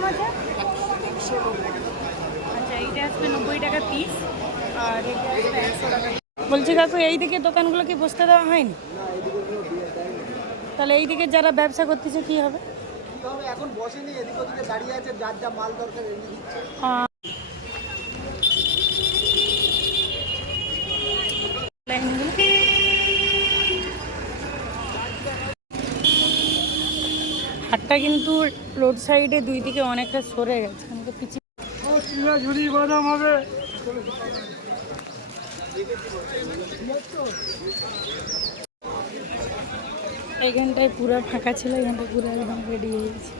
দাম আছে? আচ্ছা, এইটা আসবে 90 টাকা পিস আর এটা আসবে 100 টাকা। বলছি কাকু, এই দিকে দোকানগুলো কি বসতে দেওয়া হয়নি? তাহলে এই দিকে যারা ব্যবসা করতেছে কি হবে? এখন বসেনি, এদিক ওদিকে দাঁড়িয়ে আছে, যার যা মাল দরকার এনে দিচ্ছে। হাটটা কিন্তু রোড সাইডে দুই দিকে অনেকটা সরে গেছে, ঝুড়ি বাদাম হবে। এইখানটায় পুরো ফাঁকা ছিল, এখানটা পুরো একদম রেডি হয়ে গেছে।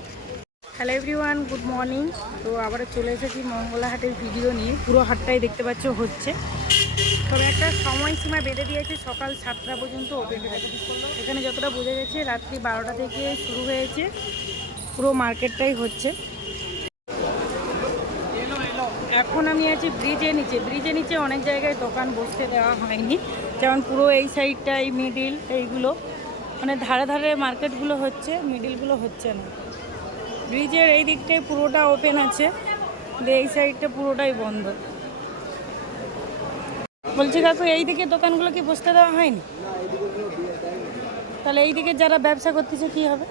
Hello everyone, good morning. তো আবার চলে এসেছি মঙ্গলা হাটের ভিডিও নিয়ে। পুরো হাটটাই দেখতে পাচ্ছ হচ্ছে, তবে একটা সময়সীমা বেঁধে দিয়েছে, সকাল 7টা পর্যন্ত ওপেন থাকে। এখানে যতটা বোঝা গেছে রাত্রি 12টা থেকে শুরু হয়েছে, পুরো মার্কেটটাই হচ্ছে। এখন আমি আছি ব্রিজের নিচে। ব্রিজের নিচে অনেক জায়গায় দোকান বসতে দেওয়া হয়নি, যেমন পুরো এই সাইডটা, এই মিডিল, এইগুলো মানে ধারে ধারে মার্কেটগুলো হচ্ছে, মিডিলগুলো হচ্ছে না। ব্রিজের এই দিকটাই পুরোটা ওপেন আছে, এই সাইডটা পুরোটাই বন্ধ। বলছি কাকু, এই দিকে দোকানগুলো কি বসতে দেওয়া হয়নি? তাহলে এই দিকে যারা ব্যবসা করতেছে কি হবে?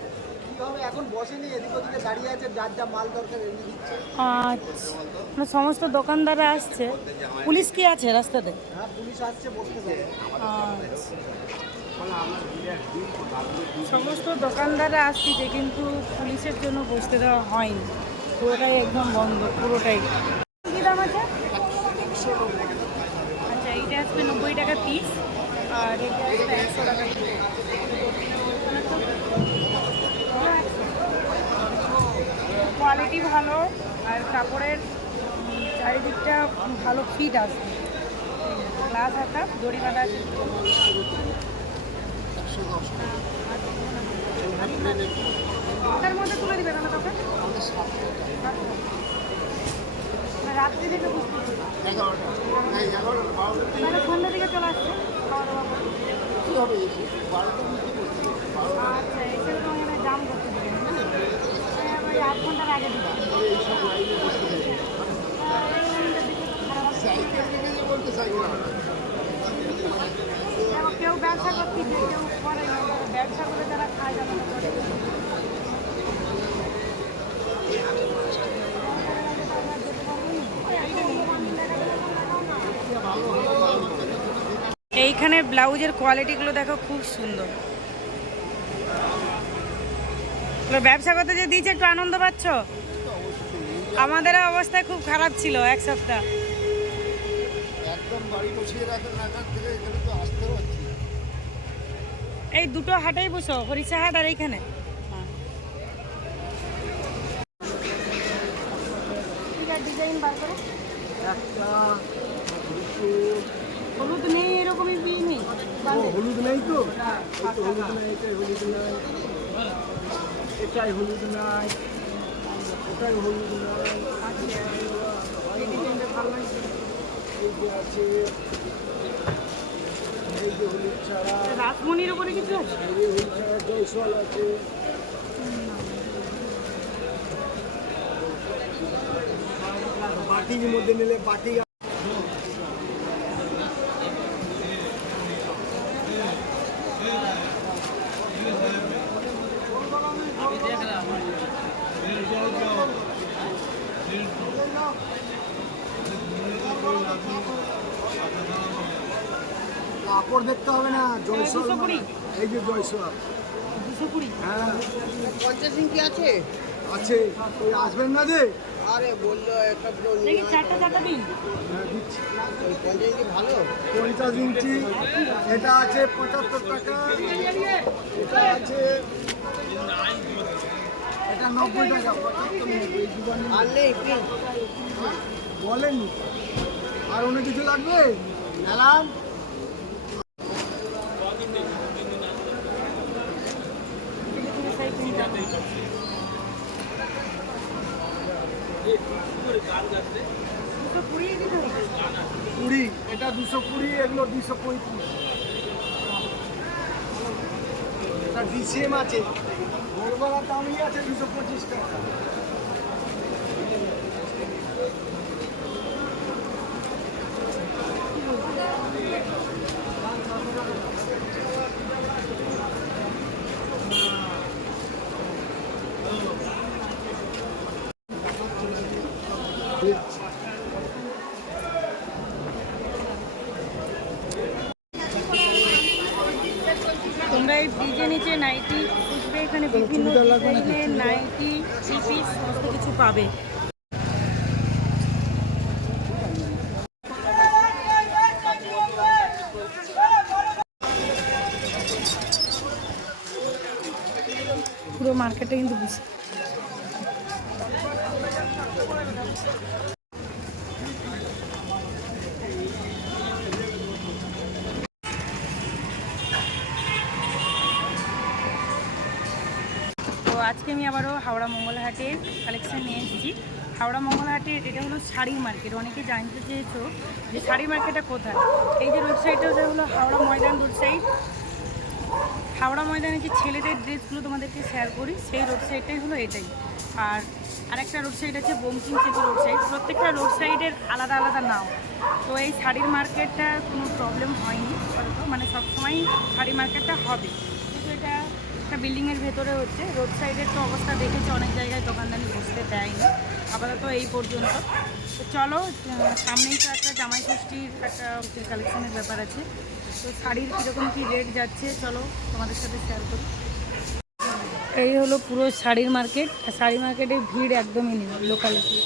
এখন বসেনি, এদিক ওদিকে দাঁড়িয়ে আছে, যার যা মাল দরকার এনে দিচ্ছে। আচ্ছা, মানে সমস্ত দোকানদাররা আসছে। পুলিশ কি আছে রাস্তাতে? হ্যাঁ, পুলিশ আসছে, বসতে দেবে। আচ্ছা, সমস্ত দোকানদাররা আসছে কিন্তু পুলিশের জন্য বসতে দেওয়া হয়নি, পুরোটাই একদম বন্ধ, পুরোটাই। কী দাম আছে? আচ্ছা, এইটা আসবে 90 টাকা পিস আর এটা আসবে 100 টাকা। কোয়ালিটি ভালো আর কাপড়ের চারিদিকটা ভালো ফিট আসবে। গ্লাস হাতা দড়ি বাঁধা আছে। ওটার মধ্যে তুলে দিবে না তখন? রাত্রি থেকে বুঝতে সন্ধ্যা দিকে চলে আসছে খাওয়া দাওয়া করে। আচ্ছা, এসে তো এখানে জাম করতে দেবেন না? 8 ঘন্টার আগে দিবেন। কেউ ব্যবসা করতে, কেউ করে না, ব্যবসা করে যারা খায় যাবে না। এইখানের ব্লাউজের কোয়ালিটিগুলো দেখো, খুব সুন্দর। ব্যবসা করতে যে দিয়েছে একটু আনন্দ পাচ্ছ? আমাদের অবস্থা খুব খারাপ ছিল এক সপ্তাহ। এই দুটো হাটেই বসো, হরিষা হাট আর এইখানে। ডিজাইন বার করো। হলুদ নেই, এরকমই বিয়ে নেই। হলুদ নেই তো, হলুদ নেই, এটাই হলুদ নাই, ওটাই হলুদ নাই। এই ডিজাইনটা ভালো লাগছে। এই যে আছে, এই যে হলুদ ছাড়া, রাসমণির উপরে কিছু আছে? এই হলুদ ছাড়া জয়সওয়াল আছে। বাটির মধ্যে নিলে বাটি। কাপড় দেখতে হবে না, জয়সওয়াল। এই যে জয়সওয়াল 220। হ্যাঁ, 50 ইঞ্চি আছে? আছে। ওই আসবেন না যে? আরে বললো একটা দেখি চারটা দিন। হ্যাঁ, দিচ্ছি। 50 ইঞ্চি ভালো। 50 ইঞ্চি এটা আছে 75 টাকা, এটা আছে, এটা 90 টাকা। 75 আর নেই প্রিন্ট? বলেন, আর অন্য কিছু লাগবে? এলাম। কুড়ি, এটা 220, এগুলো 235। এটা ডিসিএম আছে, ভোরবেলা দামই আছে 225 টাকা। তোমরা এই ব্রিজের নিচে নাইটি বুঝবে, এখানে বিভিন্ন ডিজাইনের নাইটি, থ্রি পিস সমস্ত কিছু পাবে। পুরো মার্কেটে কিন্তু বুঝি তো আজকে আমি আবারও হাওড়া মঙ্গলহাটের কালেকশন নিয়ে এসেছি। হাওড়া মঙ্গলহাটের এটা হলো শাড়ির মার্কেট। অনেকে জানতে চেয়েছো যে শাড়ি মার্কেটটা কোথায়। এই যে রোড সাইডটা ওটা হলো হাওড়া ময়দান রোড সাইড। হাওড়া ময়দানে যে ছেলেদের ড্রেসগুলো তোমাদেরকে শেয়ার করি সেই রোড সাইডটাই হলো এটাই। আর আরেকটা রোড সাইড আছে বঙ্কিম সেতু রোড সাইড। প্রত্যেকটা রোড সাইডের আলাদা আলাদা নাম। তো এই শাড়ির মার্কেটটা কোনো প্রবলেম হয়নি মানে সবসময়ই শাড়ি মার্কেটটা হবে, কিন্তু এটা একটা বিল্ডিংয়ের ভেতরে হচ্ছে। রোড সাইডের তো অবস্থা দেখেছি, অনেক জায়গায় দোকানদানি বসতে দেয়নি, আপাতত এই পর্যন্ত। তো চলো, সামনেই তো একটা জামাই ষষ্ঠীর একটা কালেকশনের ব্যাপার আছে। তো শাড়ির কীরকম কী রেট যাচ্ছে চলো তোমাদের সাথে শেয়ার করি। এই হলো পুরো শাড়ির মার্কেট। আর শাড়ি মার্কেটে ভিড় একদমই নেই লোকালিটি।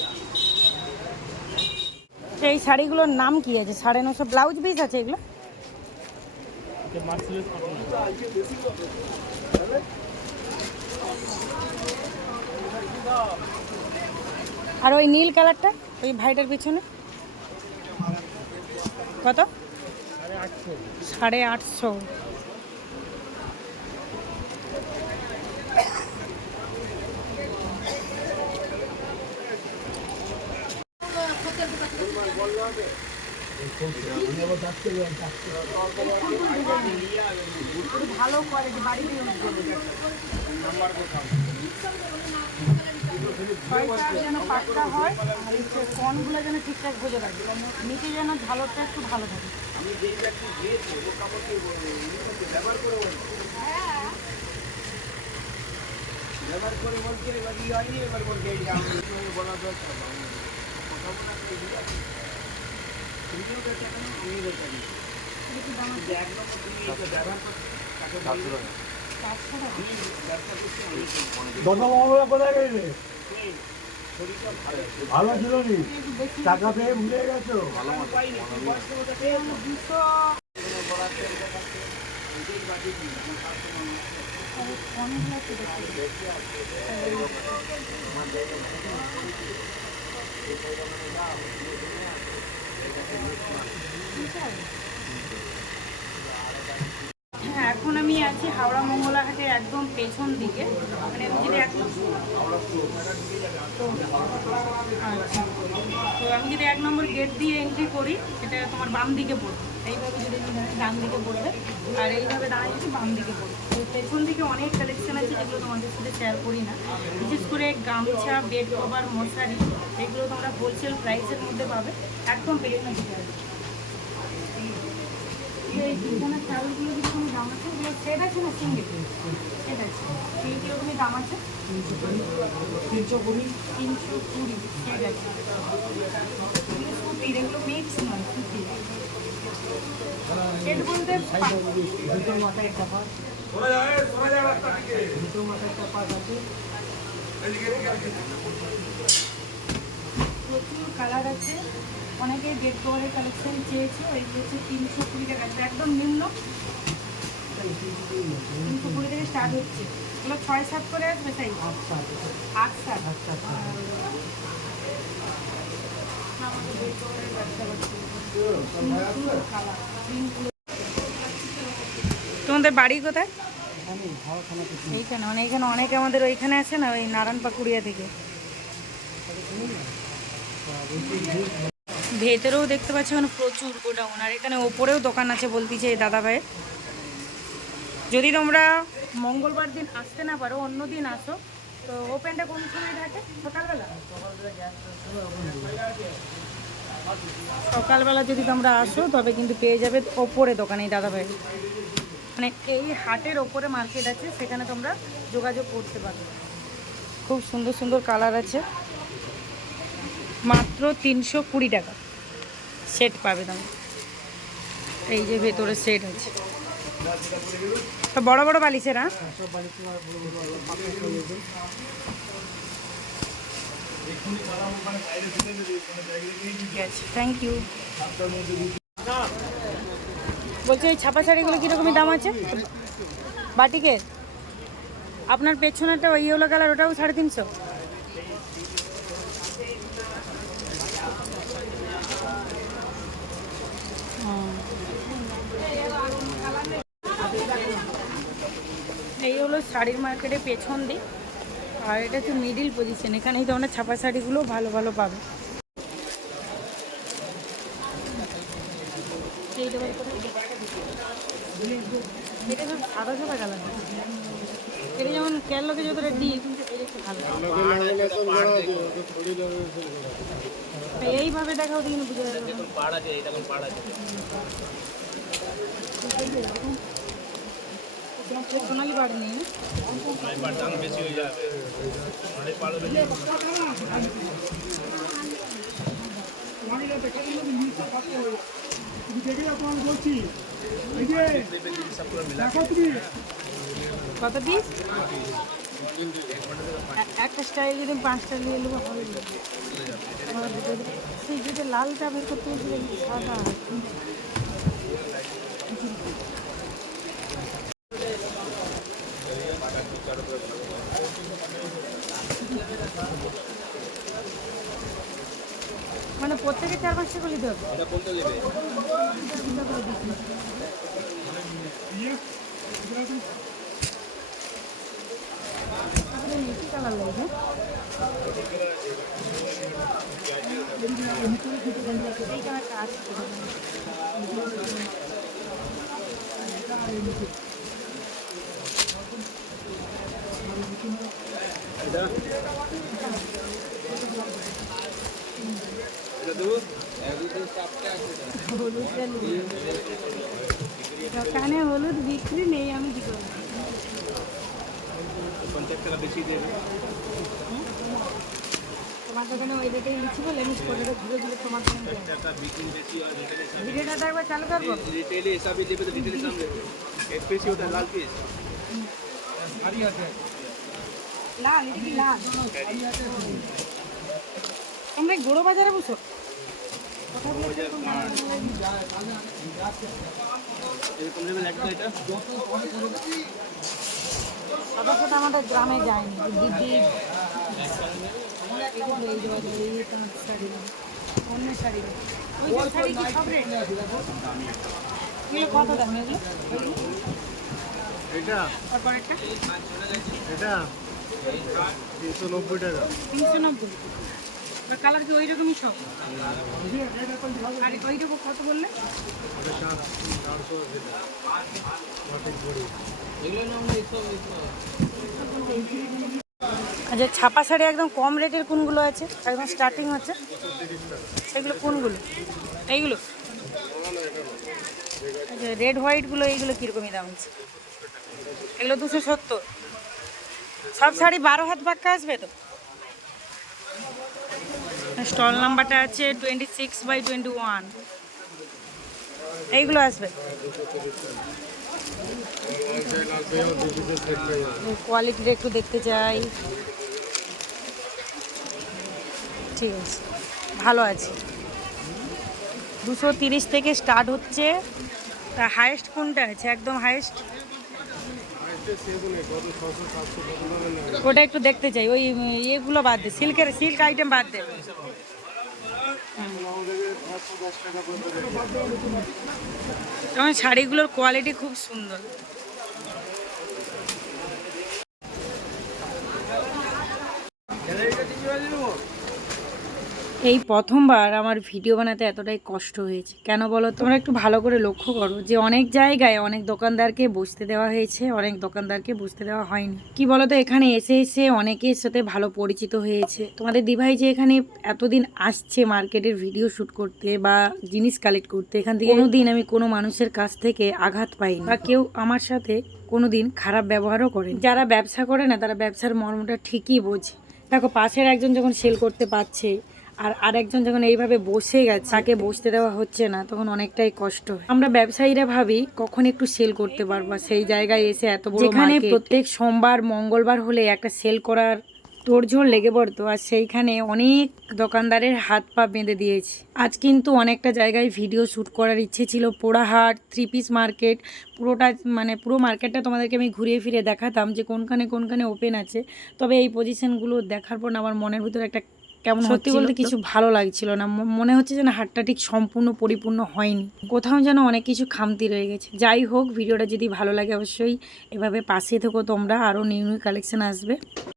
তো এই শাড়িগুলোর নাম কি আছে? 950 ব্লাউজ পিস আছে এগুলো। আর ওই নীল কালারটা ওই ভাইটার পিছনে কত? 850। ভালো কোয়ালিটি বাড়িতে ইউজ করবে। যেন পাতলা হয় আর কনগুলো যেন ঠিকঠাক বোঝা থাকে, নিচে যেন ঝালরটা একটু ভালো থাকে। ভালো ছিল নি, টাকা পেয়ে ভুলে গেছো। হ্যাঁ, এখন আমি আছি হাওড়া মঙ্গলাহাটের একদম পেছন দিকে, মানে আমি যদি আচ্ছা, তো আমি যদি 1 নম্বর গেট দিয়ে এন্ট্রি করি, এটা তোমার বাম দিকে পড়বে। এইভাবে যদি ডান দিকে পড়বে, আর এইভাবে দাঁড়িয়ে যদি বাম দিকে পড়বে। তো পেছন দিকে অনেক কালেকশন আছে যেগুলো তোমাদের সাথে শেয়ার করি না। বিশেষ করে গামছা, বেড কভার, মশারি, এগুলো তোমরা হোলসেল প্রাইসের মধ্যে পাবে, একদম পেছনে দিকে। এই বিছানার চাউলগুলো যদি কোনো দাম আছে, ওগুলো সেট আছে না সিঙ্গেল? সেট আছে। সেইগুলো তুমি দাম আছে 320 সেট আছে। সুতির, এগুলো মিক্স নয়, সুতির। সেট বলতে দুটো মাথায় একটা পাশ, দুটো মাথায় একটা পাশ আছে। প্রচুর কালার আছে। অনেকে বেড কভারের কালেকশন চেয়েছে, এই হচ্ছে 320 টাকা, একদম নিম্ন 320 থেকে স্টার্ট হচ্ছে। এগুলো 6-7 করে আসবে, তাই 8-7। তোমাদের বাড়ি কোথায়? এইখানে, মানে এইখানে অনেকে আমাদের ওইখানে আছে না, ওই নারায়ণ পাকুড়িয়া থেকে। ভেতরেও দেখতে পাচ্ছি মানে প্রচুর গোডাউন, আর এখানে ওপরেও দোকান আছে বলতেছে এই দাদা ভাইয়ের। যদি তোমরা মঙ্গলবার দিন আসতে না পারো, অন্য দিন আসো, তো ওপেনটা কোন সময় থাকে? সকালবেলা। সকালবেলা যদি তোমরা আসো তবে কিন্তু পেয়ে যাবে ওপরে দোকানে এই দাদা ভাই। মানে এই হাটের ওপরে মার্কেট আছে, সেখানে তোমরা যোগাযোগ করতে পারো। খুব সুন্দর সুন্দর কালার আছে। মাত্র 320 টাকা সেট পাবে দাম। এই যে ভেতরে সেট আছে, তো বড় বড় বালিশের। হ্যাঁ, ঠিক আছে, থ্যাংক ইউ। বলছি ওই ছাপা শাড়িগুলো কীরকমই দাম আছে বাটিকের? আপনার পেছনেটা ওই ইয়েলো কালার, ওটাও 350? এই হলো শাড়ির মার্কেটে পেছন দিক, আর এটা হচ্ছে মিডিল পজিশন। এখানেই তোমরা ছাপা শাড়িগুলো ভালো ভালো পাবে। এটা সব সাদা সাদা কালার, এটা যেমন কেরলকে যতটা ডিপ, এইভাবে দেখাও তো কিন্তু বুঝে যাবে। সোনালি পাড় নেই, কত পিস? একটা স্টাইল যদি 5টা নিয়ে নেবো হবে। সেই যেটা লালটা বের করতে গেলে সাদা। মানে প্রত্যেকে 4-5টা করে দিতে হবে। কালার লাগবে, এই কালারটা আছে। দোকানে হলুদ বিক্রি নেই, আমি কি করবো? তোমার দোকানে ওই রেটেই লিখছি বলে আমি ফটোটা ঘুরে ঘুরে তোমার দোকানে ভিডিওটা একবার চালু করবো। লাল, এটা কি লাল? তোমরা গোড়ো বাজারে বসো? সাদা সাদা আমাদের গ্রামে যায়নি, দিদি শাড়ি, অন্য শাড়ি, ওই শাড়ি কি সব রেট? কত দাম এগুলো? এটা এটা 390 টাকা। 390? কালার কি ওই রকমই সব? আর ওই রকম কত বললে? আচ্ছা, ছাপা শাড়ি একদম কম রেটের কোনগুলো আছে, একদম স্টার্টিং হচ্ছে সেগুলো কোনগুলো? এইগুলো? আচ্ছা, রেড হোয়াইটগুলো এইগুলো কীরকমই দাম আছে? এগুলো 270। সব শাড়ি 12 হাত পাক্কা আসবে তো? স্টল নাম্বারটা আছে 26/21। এইগুলো আসবে, কোয়ালিটিটা একটু দেখতে চাই। ঠিক আছে, ভালো আছে। 230 থেকে স্টার্ট হচ্ছে। তা হায়েস্ট কোনটা আছে? একদম হায়েস্ট ওটা একটু দেখতে চাই। ওই ইয়েগুলো বাদ দে, সিল্ক আইটেম বাদ দে। কারণ শাড়িগুলোর কোয়ালিটি খুব সুন্দর। এই প্রথমবার আমার ভিডিও বানাতে এতটাই কষ্ট হয়েছে। কেন বলো? তোমরা একটু ভালো করে লক্ষ্য করো যে অনেক জায়গায় অনেক দোকানদারকে বসতে দেওয়া হয়েছে, অনেক দোকানদারকে বসতে দেওয়া হয়নি। কি বলো তো, এখানে এসে এসে অনেকের সাথে ভালো পরিচিত হয়েছে। তোমাদের দিভাই যে এখানে এতদিন আসছে মার্কেটের ভিডিও শ্যুট করতে বা জিনিস কালেক্ট করতে, এখান থেকে কোনোদিন আমি কোনো মানুষের কাছ থেকে আঘাত পাইনি বা কেউ আমার সাথে কোনোদিন খারাপ ব্যবহারও করে। যারা ব্যবসা করে না, তারা ব্যবসার মর্মটা ঠিকই বোঝে। দেখো, পাশের একজন যখন সেল করতে পারছে আর আরেকজন যখন এইভাবে বসে গেছে তাকে বসতে দেওয়া হচ্ছে না, তখন অনেকটাই কষ্ট হয়। আমরা ব্যবসায়ীরা ভাবি কখন একটু সেল করতে পারবো, সেই জায়গায় এসে এত বড় যেখানে প্রত্যেক সোমবার মঙ্গলবার হলে একটা সেল করার তোড়ঝোড় লেগে পড়তো, আর সেইখানে অনেক দোকানদারের হাত পা বেঁধে দিয়েছে। আজ কিন্তু অনেকটা জায়গায় ভিডিও শ্যুট করার ইচ্ছে ছিল, পোড়াহাট, 3 পিস মার্কেট, পুরোটা মানে পুরো মার্কেটটা তোমাদেরকে আমি ঘুরিয়ে ফিরে দেখাতাম যে কোনখানে কোনখানে ওপেন আছে। তবে এই পজিশনগুলো দেখার পর না আমার মনের ভিতরে একটা কেমন সত্যি বলতে কিছু ভালো লাগছিল না, মনে হচ্ছে যেন হাটটা ঠিক সম্পূর্ণ পরিপূর্ণ হয়নি, কোথাও যেন অনেক কিছু খামতি রয়ে গেছে। যাই হোক, ভিডিওটা যদি ভালো লাগে অবশ্যই এভাবে পাশে থেকো তোমরা, আরও নিউ নিউ কালেকশন আসবে।